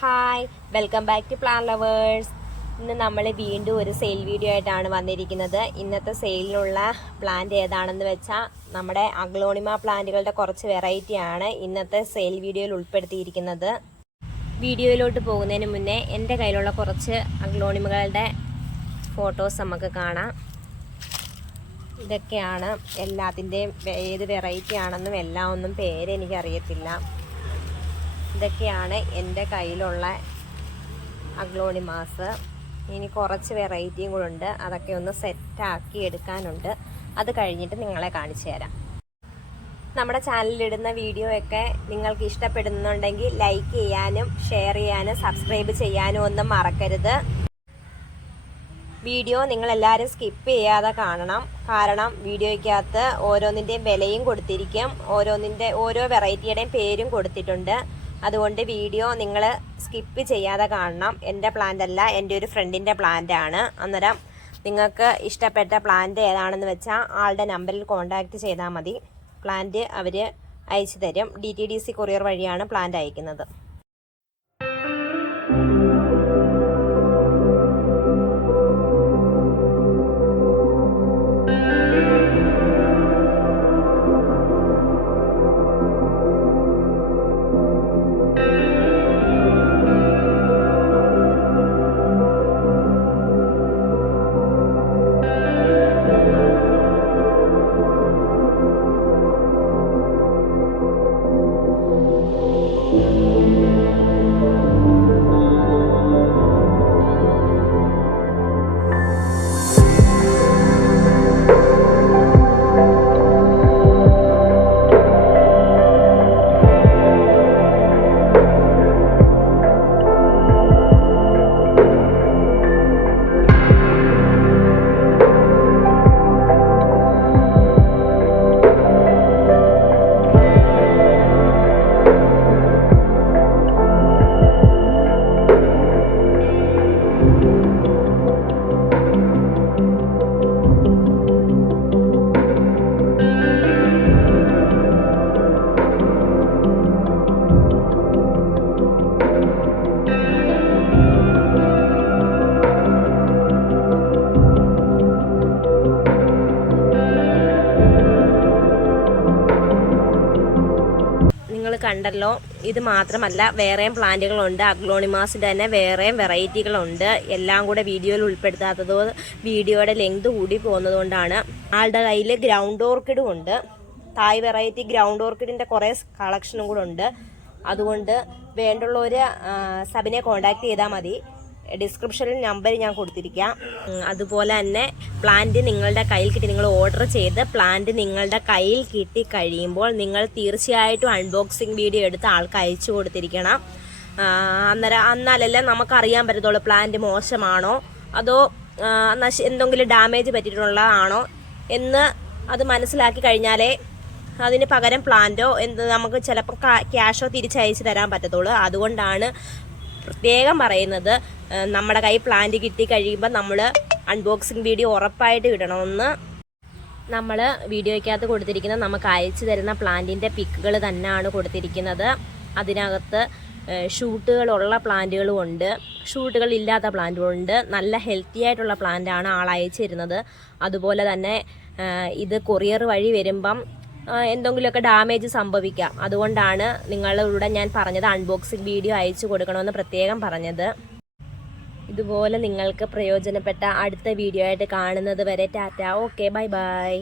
Hi, welcome back to plant lovers. ഇന്ന് നമ്മൾ വീണ്ടും ഒരു സെയിൽ വീഡിയോ ആയിട്ടാണ് വന്നിരിക്കുന്നത്. ഇന്നത്തെ സെയിലിലുള്ള പ്ലാന്റ് ഏതാണെന്ന് വെച്ചാൽ നമ്മുടെ അഗ്ലോണിമ പ്ലാന്റുകളുടെ കുറച്ച് വെറൈറ്റിയാണ് ഇന്നത്തെ സെയിൽ വീഡിയോയിൽ ഉൾപ്പെടുത്തിയിരിക്കുന്നത്. വീഡിയോയിലോട്ട് പോകുന്നതിന് മുന്നേ എൻ്റെ കയ്യിലുള്ള കുറച്ച് അഗ്ലോണിമകളുടെ ഫോട്ടോസ് നമുക്ക് കാണാം. ഇതൊക്കെയാണ് എല്ലാത്തിൻ്റെയും ഏത് വെറൈറ്റി ആണെന്നും എല്ലാം ഒന്നും പേര് എനിക്കറിയത്തില്ല. ഇതൊക്കെയാണ് എൻ്റെ കയ്യിലുള്ള അഗ്ലോണിമാസ്. ഇനി കുറച്ച് വെറൈറ്റിയും കൂടെ ഉണ്ട്, അതൊക്കെ ഒന്ന് സെറ്റാക്കി എടുക്കാനുണ്ട്. അത് കഴിഞ്ഞിട്ട് നിങ്ങളെ കാണിച്ചു തരാം. നമ്മുടെ ചാനലിലിടുന്ന വീഡിയോ ഒക്കെ നിങ്ങൾക്ക് ഇഷ്ടപ്പെടുന്നുണ്ടെങ്കിൽ ലൈക്ക് ചെയ്യാനും ഷെയർ ചെയ്യാനും സബ്സ്ക്രൈബ് ചെയ്യാനും ഒന്നും മറക്കരുത്. വീഡിയോ നിങ്ങളെല്ലാവരും സ്കിപ്പ് ചെയ്യാതെ കാണണം. കാരണം വീഡിയോയ്ക്കകത്ത് ഓരോന്നിൻ്റെയും വിലയും കൊടുത്തിരിക്കും, ഓരോ വെറൈറ്റിയുടെയും പേരും കൊടുത്തിട്ടുണ്ട്. അതുകൊണ്ട് വീഡിയോ നിങ്ങൾ സ്കിപ്പ് ചെയ്യാതെ കാണണം. എൻ്റെ പ്ലാന്റ് അല്ല, എൻ്റെ ഒരു ഫ്രണ്ടിൻ്റെ പ്ലാന്റ് ആണ്. അന്നേരം നിങ്ങൾക്ക് ഇഷ്ടപ്പെട്ട പ്ലാന്റ് ഏതാണെന്ന് വെച്ചാൽ ആളുടെ നമ്പറിൽ കോൺടാക്റ്റ് ചെയ്താൽ മതി. പ്ലാന്റ് അവർ അയച്ചു തരും. DTDC കൊറിയർ വഴിയാണ് പ്ലാന്റ് അയക്കുന്നത്. കണ്ടല്ലോ, ഇത് മാത്രമല്ല വേറെയും പ്ലാന്റുകളുണ്ട്. അഗ്ലോണിമാസിൻ്റെ തന്നെ വേറെയും വെറൈറ്റികളുണ്ട്. എല്ലാം കൂടെ വീഡിയോയിൽ ഉൾപ്പെടുത്താത്തതോ വീഡിയോയുടെ ലെങ്ത് കൂടി പോകുന്നതുകൊണ്ടാണ്. ആളുടെ കയ്യിൽ ഗ്രൗണ്ട് ഓർക്കിഡും ഉണ്ട്. തായ് വെറൈറ്റി ഗ്രൗണ്ട് ഓർക്കിഡിൻ്റെ കുറേ കളക്ഷനും കൂടെ ഉണ്ട്. അതുകൊണ്ട് വേണ്ടുള്ളവർ സബിനെ കോൺടാക്ട് ചെയ്താൽ മതി. ഡിസ്ക്രിപ്ഷനിൽ നമ്പർ ഞാൻ കൊടുത്തിരിക്കാം. അതുപോലെ തന്നെ പ്ലാന്റ് നിങ്ങളുടെ കയ്യിൽ കിട്ടി, നിങ്ങൾ ഓർഡർ ചെയ്ത് പ്ലാന്റ് നിങ്ങളുടെ കയ്യിൽ കിട്ടി കഴിയുമ്പോൾ നിങ്ങൾ തീർച്ചയായിട്ടും അൺബോക്സിങ് വീഡിയോ എടുത്ത് ആൾക്ക് അയച്ചു കൊടുത്തിരിക്കണം. എന്നാലല്ലേ നമുക്കറിയാൻ പറ്റത്തുള്ളൂ പ്ലാന്റ് മോശമാണോ അതോ എന്തെങ്കിലും ഡാമേജ് പറ്റിയിട്ടുള്ളതാണോ എന്ന്. അത് മനസ്സിലാക്കി കഴിഞ്ഞാലേ അതിന് പകരം പ്ലാന്റോ നമുക്ക് ചിലപ്പോൾ ക്യാഷോ തിരിച്ചയച്ചു തരാൻ പറ്റത്തുള്ളൂ. അതുകൊണ്ടാണ് പ്രത്യേകം പറയുന്നത്, നമ്മുടെ കൈ പ്ലാന്റ് കിട്ടി കഴിയുമ്പോൾ നമ്മൾ അൺബോക്സിങ് വീഡിയോ ഉറപ്പായിട്ട് ഇടണമെന്ന്. നമ്മൾ വീഡിയോയ്ക്കകത്ത് കൊടുത്തിരിക്കുന്നത് നമുക്ക് അയച്ചു തരുന്ന പ്ലാന്റിൻ്റെ പിക്കുകൾ തന്നെയാണ് കൊടുത്തിരിക്കുന്നത്. അതിനകത്ത് ഷൂട്ടുകളുള്ള പ്ലാന്റുകളും ഉണ്ട്, ഷൂട്ടുകൾ ഇല്ലാത്ത പ്ലാന്റുകളും ഉണ്ട്. നല്ല ഹെൽത്തി ആയിട്ടുള്ള പ്ലാന്റാണ് ആൾ അയച്ചു തരുന്നത്. അതുപോലെ തന്നെ ഇത് കൊറിയർ വഴി വരുമ്പം എന്തെങ്കിലുമൊക്കെ ഡാമേജ് സംഭവിക്കാം. അതുകൊണ്ടാണ് നിങ്ങളോട് ഞാൻ പറഞ്ഞത് അൺബോക്സിങ് വീഡിയോ അയച്ചു കൊടുക്കണമെന്ന് പ്രത്യേകം പറഞ്ഞത്. ഇതുപോലെ നിങ്ങൾക്ക് പ്രയോജനപ്പെട്ട അടുത്ത വീഡിയോ ആയിട്ട് കാണുന്നത് വരെ ടാറ്റ. Okay, bye bye.